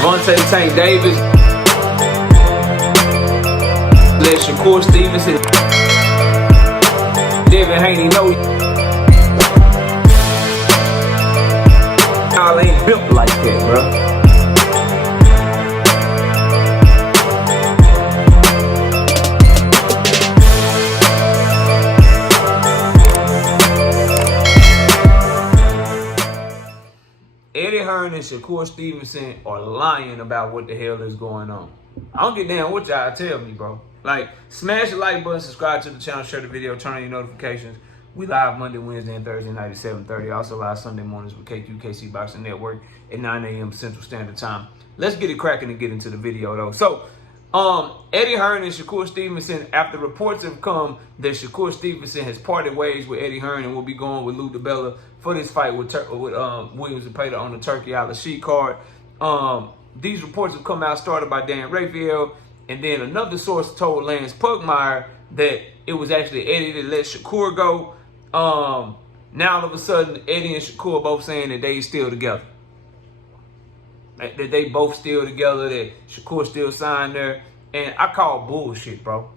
Gervonta Tank Davis. Let Shakur Stevenson. Devin Haney know y'all ain't built like that, bro. Eddie Hearn and Shakur Stevenson are lying about what the hell is going on. I don't get down what y'all tell me, bro. Like, smash the like button, subscribe to the channel, share the video, turn on your notifications. We live Monday, Wednesday, and Thursday night at 7:30. Also live Sunday mornings with KQKC Boxing Network at 9 a.m. Central Standard Time. Let's get it cracking and get into the video, though. So, Eddie Hearn and Shakur Stevenson, after reports have come that Shakur Stevenson has parted ways with Eddie Hearn and will be going with Lou DiBella for this fight with Williams and Pater on the Turkey Al-Rashid card. These reports have come out, started by Dan Raphael, and then another source told Lance Pugmire that it was actually Eddie that let Shakur go. Now all of a sudden, Eddie and Shakur both saying that they still together. That they both still together, that Shakur still signed there. And I call bullshit, bro.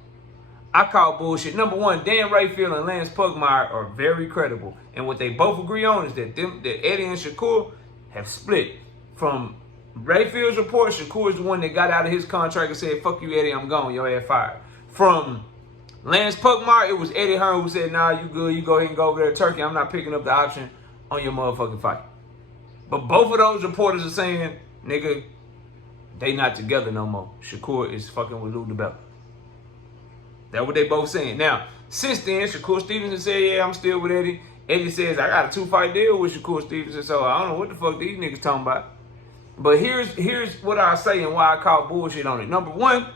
I call bullshit. Number one, Dan Raphael and Lance Pugmire are very credible. And what they both agree on is that Eddie and Shakur have split. From Raphael's report, Shakur is the one that got out of his contract and said, fuck you, Eddie, I'm gone. Your ass fired. From Lance Pugmire, it was Eddie Hearn who said, nah, you good. You go ahead and go over there to Turkey. I'm not picking up the option on your motherfucking fight. But both of those reporters are saying, nigga, they not together no more. Shakur is fucking with Lou DiBella. That's what they both saying. Now, since then, Shakur Stevenson said, yeah, I'm still with Eddie. Eddie says, I got a 2-fight deal with Shakur Stevenson, so I don't know what the fuck these niggas talking about. But here's what I say and why I call bullshit on it. Number one,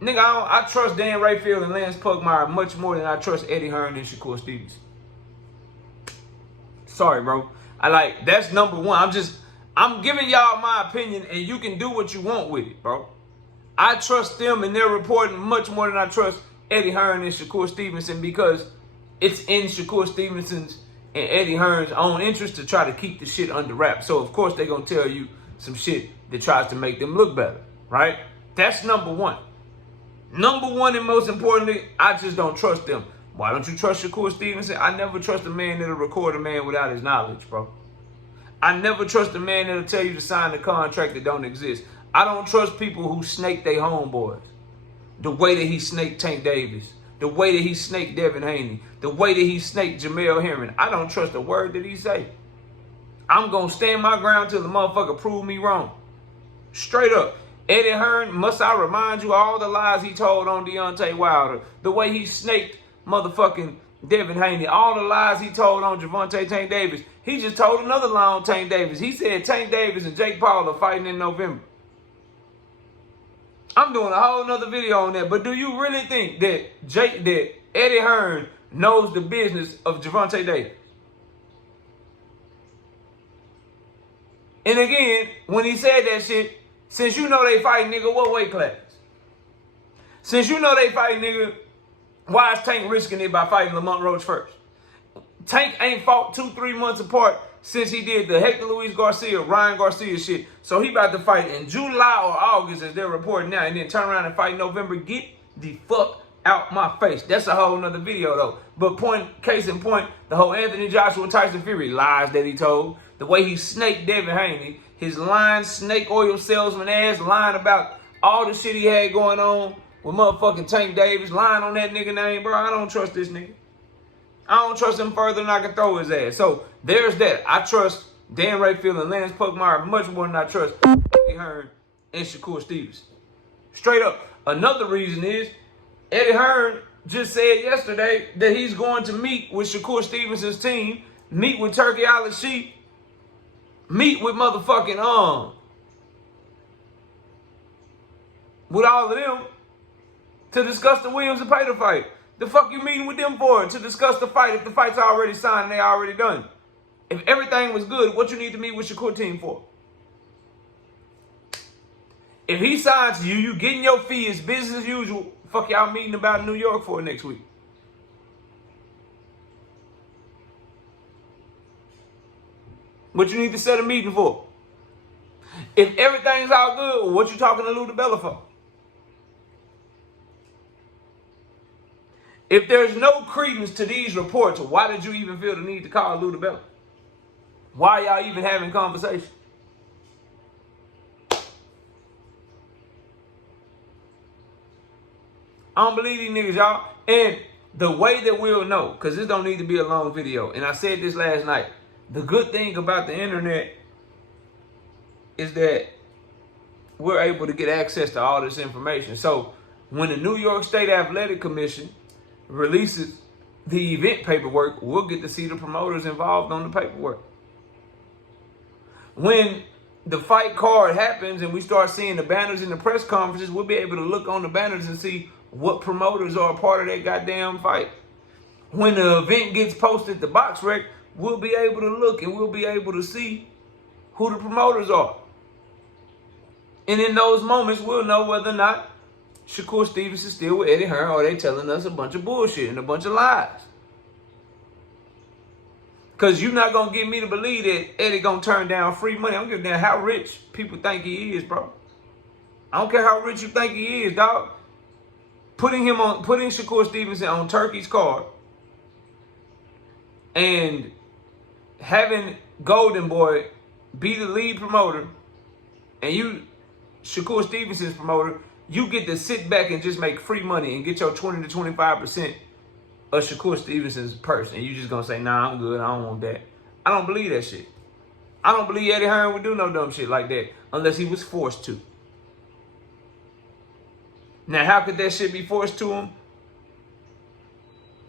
nigga, I trust Dan Raphael and Lance Pugmire much more than I trust Eddie Hearn and Shakur Stevenson. Sorry, bro. That's number one. I'm giving y'all my opinion, and you can do what you want with it, bro. I trust them and their reporting much more than I trust Eddie Hearn and Shakur Stevenson, because it's in Shakur Stevenson's and Eddie Hearn's own interest to try to keep the shit under wraps. So, of course, they're going to tell you some shit that tries to make them look better, right? That's number one. Number one, and most importantly, I just don't trust them. Why don't you trust Shakur Stevenson? I never trust a man that'll record a man without his knowledge, bro. I never trust a man that'll tell you to sign a contract that don't exist. I don't trust people who snake their homeboys. The way that he snaked Tank Davis. The way that he snaked Devin Haney. The way that he snaked Jamel Hearn. I don't trust a word that he say. I'm going to stand my ground till the motherfucker prove me wrong. Straight up. Eddie Hearn, must I remind you all the lies he told on Deontay Wilder. The way he snaked motherfucking Devin Haney. All the lies he told on Gervonta Tank Davis. He just told another lie on Tank Davis. He said Tank Davis and Jake Paul are fighting in November. I'm doing a whole nother video on that. But do you really think that Eddie Hearn knows the business of Gervonta Davis? And again, when he said that shit, since you know they fight, nigga, what weight class? Since you know they fight, nigga, why is Tank risking it by fighting Lamont Roach first? Tank ain't fought 2-3 months apart since he did the Hector Luis Garcia, Ryan Garcia shit. So he about to fight in July or August, as they're reporting now, and then turn around and fight in November. Get the fuck out my face. That's a whole nother video, though. But case in point, the whole Anthony Joshua Tyson Fury lies that he told, the way he snaked Devin Haney, his lying snake oil salesman ass, lying about all the shit he had going on with motherfucking Tank Davis, lying on that nigga name, bro. I don't trust this nigga. I don't trust him further than I can throw his ass. So there's that. I trust Dan Raphael and Lance Pugmire much more than I trust Eddie Hearn and Shakur Stevenson. Straight up. Another reason is Eddie Hearn just said yesterday that he's going to meet with Shakur Stevenson's team, meet with Turkey Al-Rashid, meet with motherfucking with all of them to discuss the Williams and Pater fight. The fuck you meeting with them for? To discuss the fight if the fight's already signed and they already done. If everything was good, what you need to meet with Shakur team for? If he signs you, you getting your fee, it's business as usual. Fuck y'all meeting about New York for next week. What you need to set a meeting for? If everything's all good, what you talking to Lou DiBella for? If there's no credence to these reports, why did you even feel the need to call Lou DiBella? Why y'all even having conversation? I don't believe these niggas, y'all. And the way that we'll know, because this don't need to be a long video, and I said this last night, the good thing about the internet is that we're able to get access to all this information. So when the New York State Athletic Commission releases the event paperwork, we'll get to see the promoters involved on the paperwork. When the fight card happens and we start seeing the banners in the press conferences, we'll be able to look on the banners and see what promoters are a part of that goddamn fight. When the event gets posted to BoxRec, we'll be able to look and we'll be able to see who the promoters are. And in those moments, we'll know whether or not Shakur Stevenson still with Eddie Hearn, or they telling us a bunch of bullshit and a bunch of lies. Because you're not going to get me to believe that Eddie going to turn down free money. I don't give a damn how rich people think he is, bro. I don't care how rich you think he is, dog. Putting Shakur Stevenson on Turkey's card and having Golden Boy be the lead promoter and you, Shakur Stevenson's promoter, you get to sit back and just make free money and get your 20 to 25% of Shakur Stevenson's purse. And you just going to say, nah, I'm good. I don't want that. I don't believe that shit. I don't believe Eddie Hearn would do no dumb shit like that unless he was forced to. Now, how could that shit be forced to him?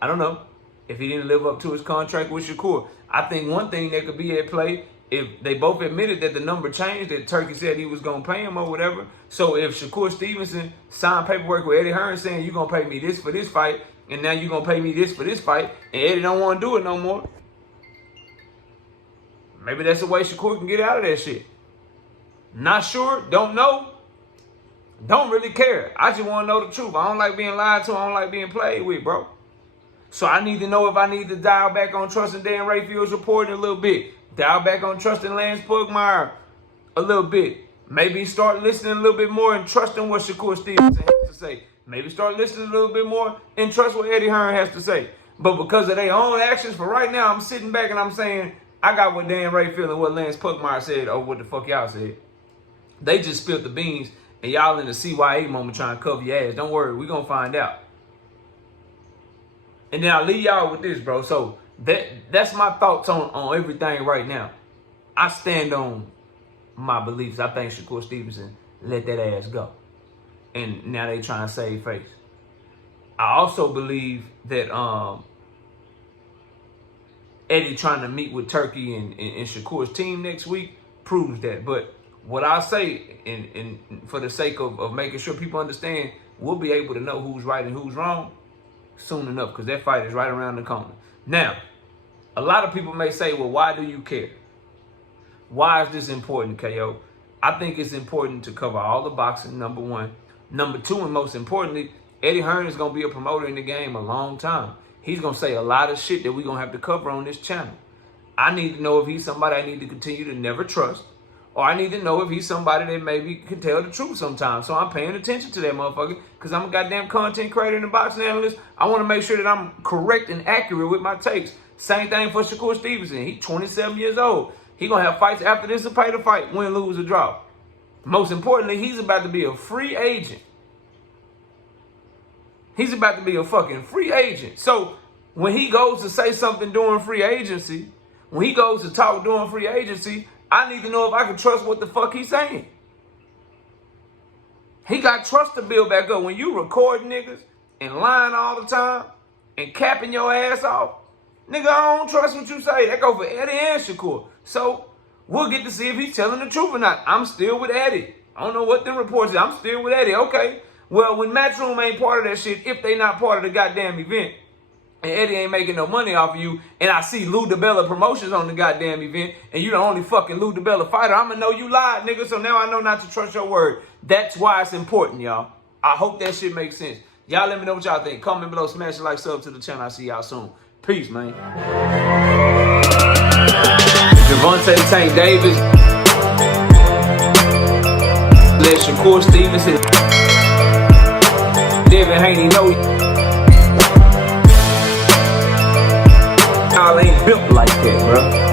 I don't know. If he didn't live up to his contract with Shakur. I think one thing that could be at play, if they both admitted that the number changed, that Turkey said he was going to pay him or whatever. So if Shakur Stevenson signed paperwork with Eddie Hearn saying, you're going to pay me this for this fight, and now you're going to pay me this for this fight, and Eddie don't want to do it no more, maybe that's the way Shakur can get out of that shit. Not sure, don't know, don't really care. I just want to know the truth. I don't like being lied to. I don't like being played with, bro. So I need to know if I need to dial back on trusting Dan Rayfield's reporting a little bit. Dial back on trusting Lance Pugmire a little bit. Maybe start listening a little bit more and trusting what Shakur Stevenson has to say. Maybe start listening a little bit more and trust what Eddie Hearn has to say. But because of their own actions, for right now, I'm sitting back and I'm saying, I got what Dan Rayfield and what Lance Pugmire said or what the fuck y'all said. They just spilled the beans and y'all in the CYA moment trying to cover your ass. Don't worry, we're going to find out. And then I'll leave y'all with this, bro. So that's my thoughts on everything right now. I stand on my beliefs. I think Shakur Stevenson let that ass go. And now they trying to save face. I also believe that Eddie trying to meet with Turkey and Shakur's team next week proves that. But what I say, and for the sake of making sure people understand, we'll be able to know who's right and who's wrong soon enough, because that fight is right around the corner. Now, a lot of people may say, well, why do you care? Why is this important, KO? I think it's important to cover all the boxing, number one. Number two, and most importantly, Eddie Hearn is going to be a promoter in the game a long time. He's going to say a lot of shit that we're going to have to cover on this channel. I need to know if he's somebody I need to continue to never trust, or I need to know if he's somebody that maybe can tell the truth sometimes. So I'm paying attention to that motherfucker because I'm a goddamn content creator and a boxing analyst. I want to make sure that I'm correct and accurate with my takes. Same thing for Shakur Stevenson. He's 27 years old. He's going to have fights after this to pay the fight, win, lose, or draw. Most importantly, he's about to be a free agent. He's about to be a fucking free agent. So when he goes to say something during free agency, when he goes to talk during free agency, I need to know if I can trust what the fuck he's saying. He got trust to build back up. When you record niggas and lying all the time and capping your ass off, nigga, I don't trust what you say. That go for Eddie and Shakur. So we'll get to see if he's telling the truth or not. I'm still with Eddie. I don't know what them reports is. I'm still with Eddie. Okay. Well, when Matchroom ain't part of that shit, if they not part of the goddamn event, and Eddie ain't making no money off of you, and I see Lou DiBella Promotions on the goddamn event, and you the only fucking Lou DiBella fighter, I'm gonna know you lied, nigga, so now I know not to trust your word. That's why it's important, y'all. I hope that shit makes sense. Y'all let me know what y'all think. Comment below, smash the like, sub to the channel. I'll see y'all soon. Peace, man. Gervonta Tank Davis. let Shakur Stevenson, Devin Haney know y'all ain't built like that, bro.